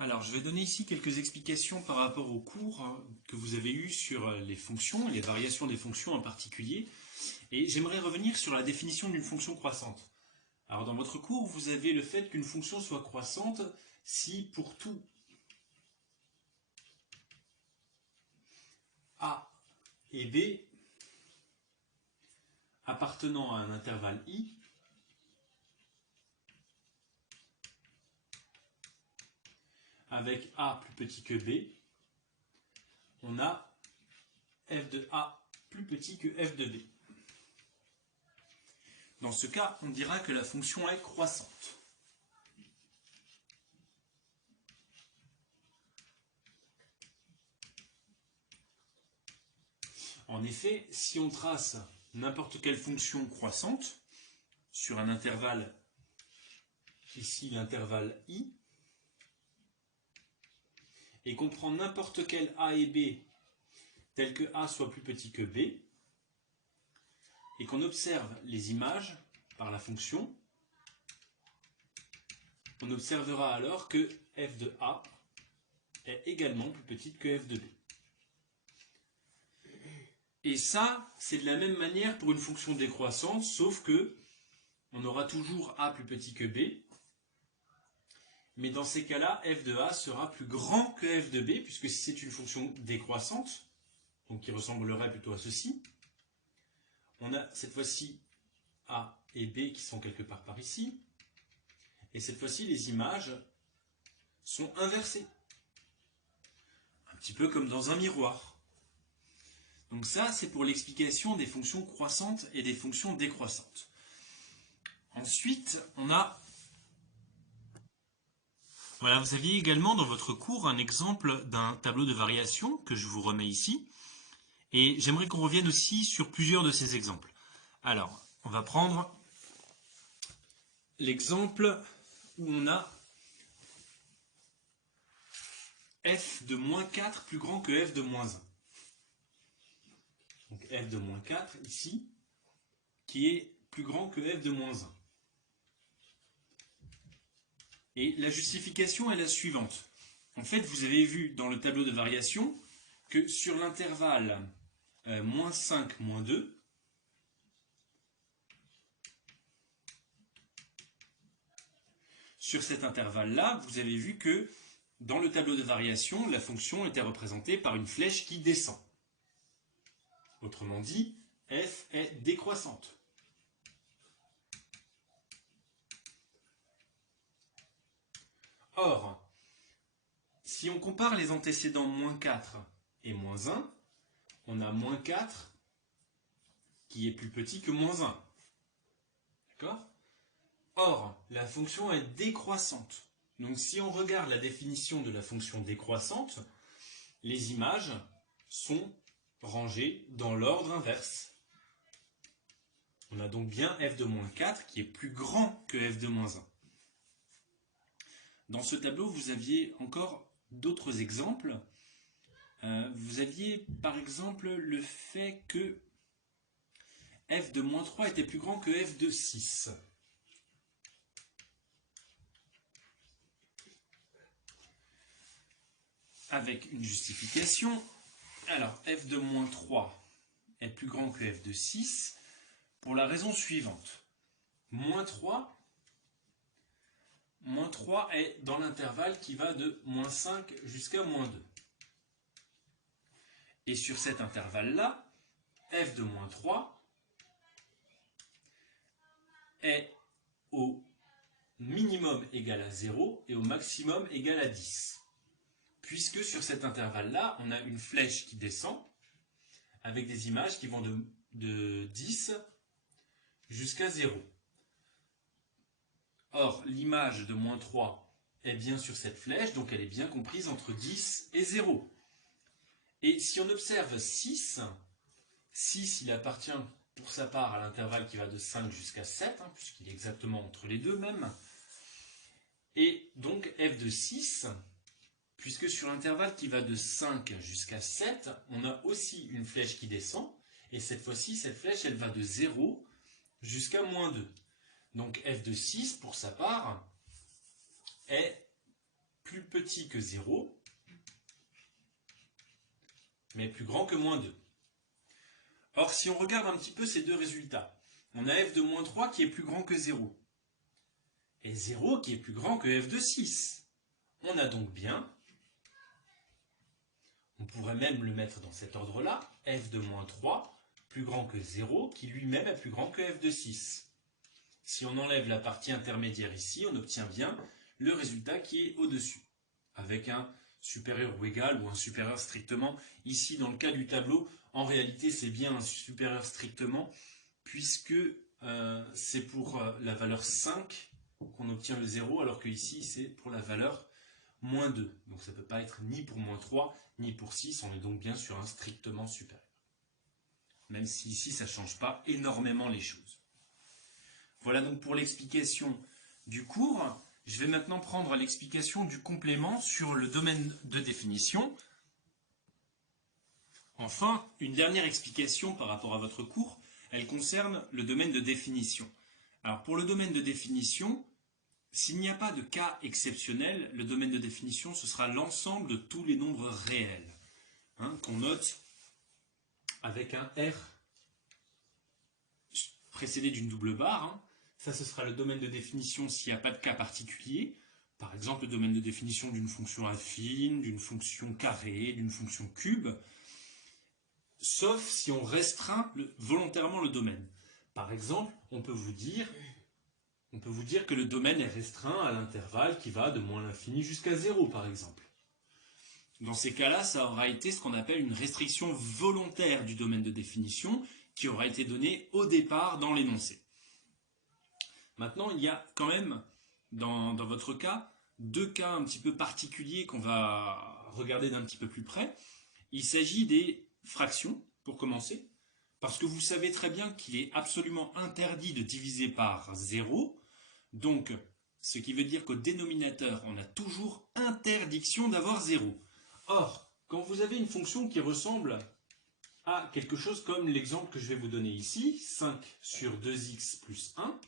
Alors, je vais donner ici quelques explications par rapport au cours que vous avez eu sur les fonctions, les variations des fonctions en particulier. Et j'aimerais revenir sur la définition d'une fonction croissante. Alors, dans votre cours, vous avez le fait qu'une fonction soit croissante si pour tout a et b appartenant à un intervalle i, avec a plus petit que b, on a f de a plus petit que f de b. Dans ce cas, on dira que la fonction est croissante. En effet, si on trace n'importe quelle fonction croissante sur un intervalle, ici l'intervalle i, et qu'on prend n'importe quel a et b tel que a soit plus petit que b, et qu'on observe les images par la fonction, on observera alors que f de a est également plus petite que f de b. Et ça, c'est de la même manière pour une fonction décroissante, sauf que on aura toujours a plus petit que b, mais dans ces cas-là, f de a sera plus grand que f de b, puisque si c'est une fonction décroissante, donc qui ressemblerait plutôt à ceci, on a cette fois-ci a et b qui sont quelque part par ici, et cette fois-ci les images sont inversées, un petit peu comme dans un miroir. Donc ça, c'est pour l'explication des fonctions croissantes et des fonctions décroissantes. Ensuite, on a... Voilà, vous aviez également dans votre cours un exemple d'un tableau de variation que je vous remets ici. Et j'aimerais qu'on revienne aussi sur plusieurs de ces exemples. Alors, on va prendre l'exemple où on a f de moins 4 plus grand que f de moins 1. Donc f de moins 4 ici, qui est plus grand que f de moins 1. Et la justification est la suivante. En fait, vous avez vu dans le tableau de variation que sur l'intervalle moins 5, moins 2, sur cet intervalle-là, vous avez vu que dans le tableau de variation, la fonction était représentée par une flèche qui descend. Autrement dit, f est décroissante. Or, si on compare les antécédents moins 4 et moins 1, on a moins 4 qui est plus petit que moins 1. D'accord ? Or, la fonction est décroissante. Donc si on regarde la définition de la fonction décroissante, les images sont rangées dans l'ordre inverse. On a donc bien f de moins 4 qui est plus grand que f de moins 1. Dans ce tableau, vous aviez encore d'autres exemples. Vous aviez par exemple le fait que f de moins 3 était plus grand que f de 6. Avec une justification. Alors, f de moins 3 est plus grand que f de 6 pour la raison suivante. Moins 3 est dans l'intervalle qui va de moins 5 jusqu'à moins 2. Et sur cet intervalle-là, f de moins 3 est au minimum égal à 0 et au maximum égal à 10. Puisque sur cet intervalle-là, on a une flèche qui descend avec des images qui vont de 10 jusqu'à 0. Or, l'image de moins 3 est bien sur cette flèche, donc elle est bien comprise entre 10 et 0. Et si on observe 6, il appartient pour sa part à l'intervalle qui va de 5 jusqu'à 7, puisqu'il est exactement entre les deux même. Et donc f de 6, puisque sur l'intervalle qui va de 5 jusqu'à 7, on a aussi une flèche qui descend, et cette fois-ci, cette flèche, elle va de 0 jusqu'à moins 2. Donc f de 6, pour sa part, est plus petit que 0, mais plus grand que moins 2. Or, si on regarde un petit peu ces deux résultats, on a f de moins 3 qui est plus grand que 0, et 0 qui est plus grand que f de 6. On a donc bien, on pourrait même le mettre dans cet ordre-là, f de moins 3 plus grand que 0, qui lui-même est plus grand que f de 6. Si on enlève la partie intermédiaire ici, on obtient bien le résultat qui est au-dessus, avec un supérieur ou égal ou un supérieur strictement. Ici, dans le cas du tableau, en réalité, c'est bien un supérieur strictement, puisque c'est pour la valeur 5 qu'on obtient le 0, alors que ici, c'est pour la valeur moins 2. Donc ça ne peut pas être ni pour moins 3, ni pour 6, on est donc bien sur un strictement supérieur. Même si ici, ça ne change pas énormément les choses. Voilà donc pour l'explication du cours. Je vais maintenant prendre l'explication du complément sur le domaine de définition. Enfin, une dernière explication par rapport à votre cours, elle concerne le domaine de définition. Alors pour le domaine de définition, s'il n'y a pas de cas exceptionnel, le domaine de définition, ce sera l'ensemble de tous les nombres réels, qu'on note avec un R précédé d'une double barre. Ça, ce sera le domaine de définition s'il n'y a pas de cas particulier. Par exemple, le domaine de définition d'une fonction affine, d'une fonction carrée, d'une fonction cube, sauf si on restreint volontairement le domaine. Par exemple, on peut vous dire que le domaine est restreint à l'intervalle qui va de moins l'infini jusqu'à 0, par exemple. Dans ces cas-là, ça aura été ce qu'on appelle une restriction volontaire du domaine de définition qui aura été donnée au départ dans l'énoncé. Maintenant, il y a quand même, dans votre cas, deux cas un petit peu particuliers qu'on va regarder d'un petit peu plus près. Il s'agit des fractions, pour commencer, parce que vous savez très bien qu'il est absolument interdit de diviser par 0, donc ce qui veut dire qu'au dénominateur, on a toujours interdiction d'avoir 0. Or, quand vous avez une fonction qui ressemble à quelque chose comme l'exemple que je vais vous donner ici, 5 sur 2x plus 1,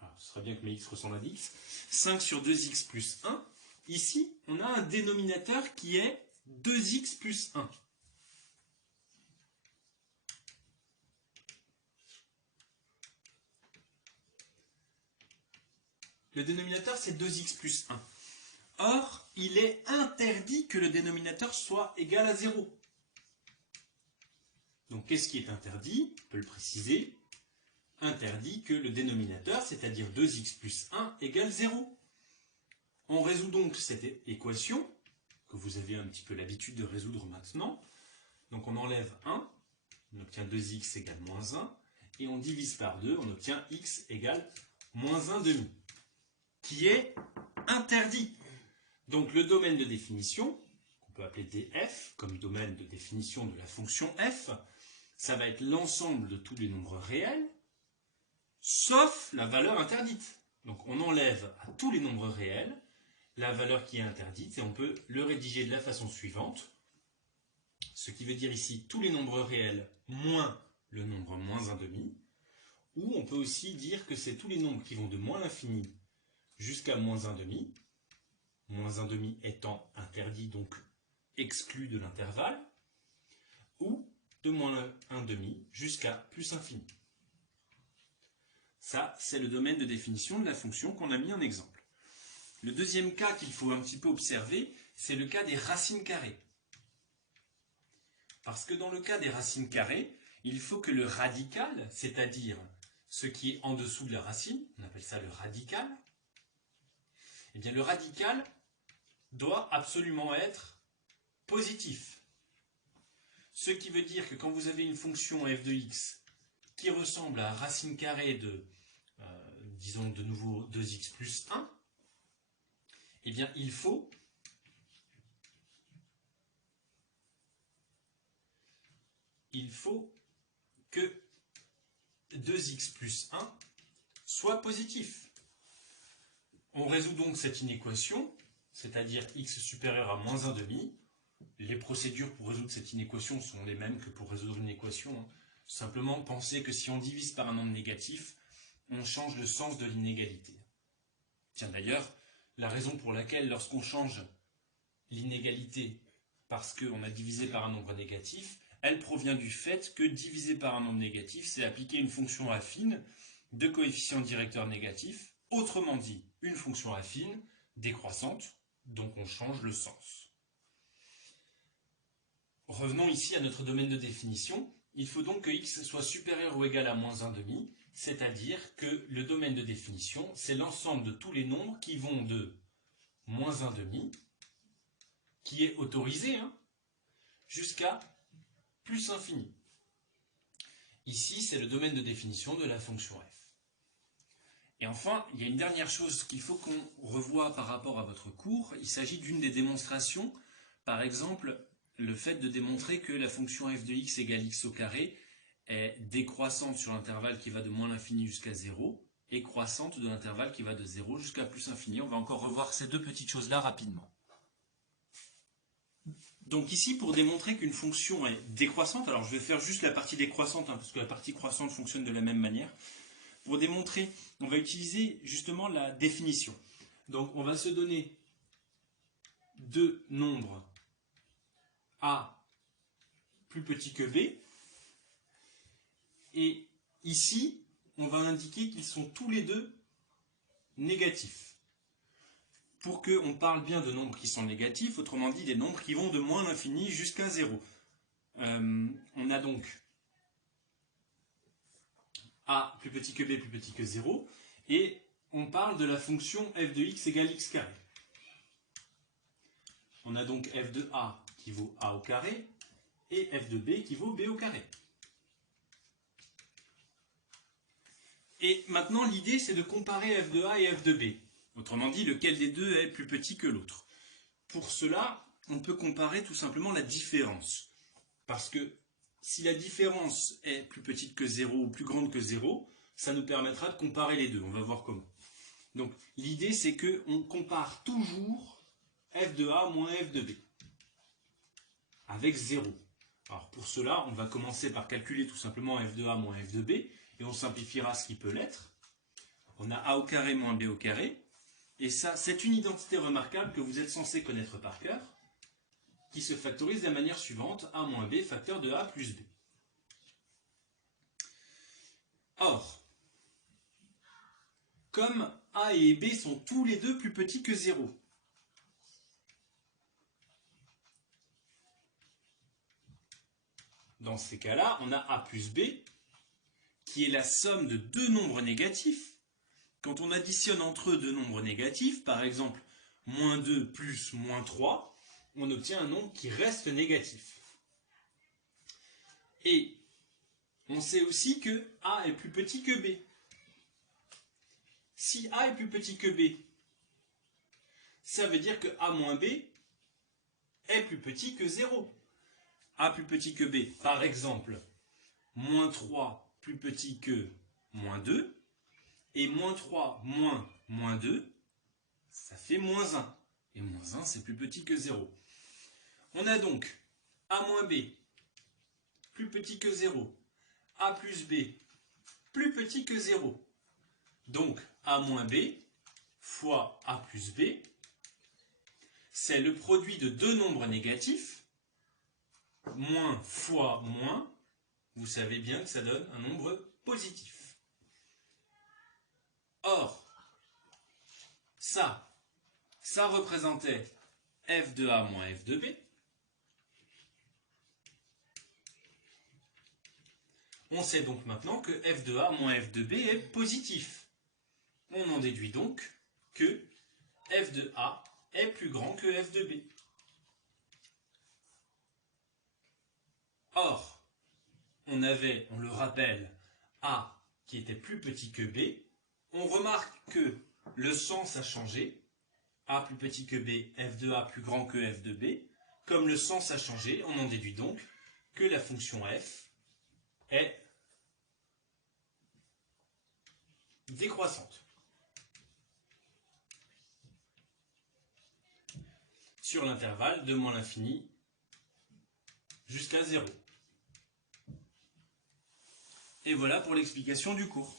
alors, ce serait bien que mes x ressemblent à x, 5 sur 2x plus 1, ici, on a un dénominateur qui est 2x plus 1. Le dénominateur, c'est 2x plus 1. Or, il est interdit que le dénominateur soit égal à 0. Donc, qu'est-ce qui est interdit? On peut le préciser. Interdit que le dénominateur, c'est-à-dire 2x plus 1, égale 0. On résout donc cette équation, que vous avez un petit peu l'habitude de résoudre maintenant. Donc, on enlève 1, on obtient 2x égale moins 1, et on divise par 2, on obtient x égale moins 1 demi, qui est interdit. Donc le domaine de définition, qu'on peut appeler df, comme domaine de définition de la fonction f, ça va être l'ensemble de tous les nombres réels, sauf la valeur interdite. Donc on enlève à tous les nombres réels la valeur qui est interdite, et on peut le rédiger de la façon suivante, ce qui veut dire ici tous les nombres réels moins le nombre moins 1 demi, ou on peut aussi dire que c'est tous les nombres qui vont de moins l'infini jusqu'à moins 1 demi, moins 1 demi étant interdit, donc exclu de l'intervalle, ou de moins 1 demi jusqu'à plus infini. Ça, c'est le domaine de définition de la fonction qu'on a mis en exemple. Le deuxième cas qu'il faut un petit peu observer, c'est le cas des racines carrées. Parce que dans le cas des racines carrées, il faut que le radical, c'est-à-dire ce qui est en dessous de la racine, on appelle ça le radical, eh bien le radical doit absolument être positif. Ce qui veut dire que quand vous avez une fonction f de x qui ressemble à racine carrée de, disons de nouveau 2x plus 1, eh bien il faut que 2x plus 1 soit positif. On résout donc cette inéquation, c'est-à-dire x supérieur à moins 1 demi. Les procédures pour résoudre cette inéquation sont les mêmes que pour résoudre une équation. Simplement, pensez que si on divise par un nombre négatif, on change le sens de l'inégalité. Tiens, d'ailleurs, la raison pour laquelle lorsqu'on change l'inégalité parce qu'on a divisé par un nombre négatif, elle provient du fait que diviser par un nombre négatif, c'est appliquer une fonction affine de coefficient directeur négatif, autrement dit, une fonction affine décroissante, donc on change le sens. Revenons ici à notre domaine de définition. Il faut donc que x soit supérieur ou égal à moins 1/2, c'est-à-dire que le domaine de définition, c'est l'ensemble de tous les nombres qui vont de moins 1/2, qui est autorisé, jusqu'à plus infini. Ici, c'est le domaine de définition de la fonction f. Et enfin, il y a une dernière chose qu'il faut qu'on revoie par rapport à votre cours. Il s'agit d'une des démonstrations, par exemple, le fait de démontrer que la fonction f de x égale x au carré est décroissante sur l'intervalle qui va de moins l'infini jusqu'à 0 et croissante de l'intervalle qui va de 0 jusqu'à plus infini. On va encore revoir ces deux petites choses-là rapidement. Donc ici, pour démontrer qu'une fonction est décroissante, alors je vais faire juste la partie décroissante, parce que la partie croissante fonctionne de la même manière. Pour démontrer, on va utiliser justement la définition. Donc on va se donner deux nombres a plus petit que b, et ici, on va indiquer qu'ils sont tous les deux négatifs. Pour qu'on parle bien de nombres qui sont négatifs, autrement dit des nombres qui vont de moins l'infini jusqu'à 0. On a donc a plus petit que b plus petit que 0, et on parle de la fonction f de x égale x carré. On a donc f de a qui vaut a au carré, et f de b qui vaut b au carré. Et maintenant, l'idée, c'est de comparer f de a et f de b. Autrement dit, lequel des deux est plus petit que l'autre. Pour cela, on peut comparer tout simplement la différence. Parce que si la différence est plus petite que 0 ou plus grande que 0, ça nous permettra de comparer les deux. On va voir comment. Donc, l'idée, c'est qu'on compare toujours f de a moins f de b avec 0. Alors, pour cela, on va commencer par calculer tout simplement f de a moins f de b, et on simplifiera ce qui peut l'être. On a a au carré moins b au carré. Et ça, c'est une identité remarquable que vous êtes censé connaître par cœur, qui se factorise de la manière suivante, a moins b facteur de a plus b. Or, comme a et b sont tous les deux plus petits que 0, dans ces cas-là, on a a plus b, qui est la somme de deux nombres négatifs. Quand on additionne entre eux deux nombres négatifs, par exemple, moins 2 plus moins 3, on obtient un nombre qui reste négatif. Et on sait aussi que a est plus petit que b. Si a est plus petit que b, ça veut dire que a moins b est plus petit que 0. A plus petit que b, par exemple, moins 3 plus petit que moins 2, et moins 3 moins moins 2, ça fait moins 1. Et moins 1, c'est plus petit que 0. On a donc a moins b plus petit que 0, a plus b plus petit que 0. Donc a moins b fois a plus b, c'est le produit de deux nombres négatifs, moins fois moins, vous savez bien que ça donne un nombre positif. Or, ça représentait f de a moins f de b. On sait donc maintenant que f de a moins f de b est positif. On en déduit donc que f de a est plus grand que f de b. Or, on avait, on le rappelle, a qui était plus petit que b. On remarque que le sens a changé. A plus petit que b, f de a plus grand que f de b. Comme le sens a changé, on en déduit donc que la fonction f est décroissante sur l'intervalle de moins l'infini jusqu'à 0. Et voilà pour l'explication du cours.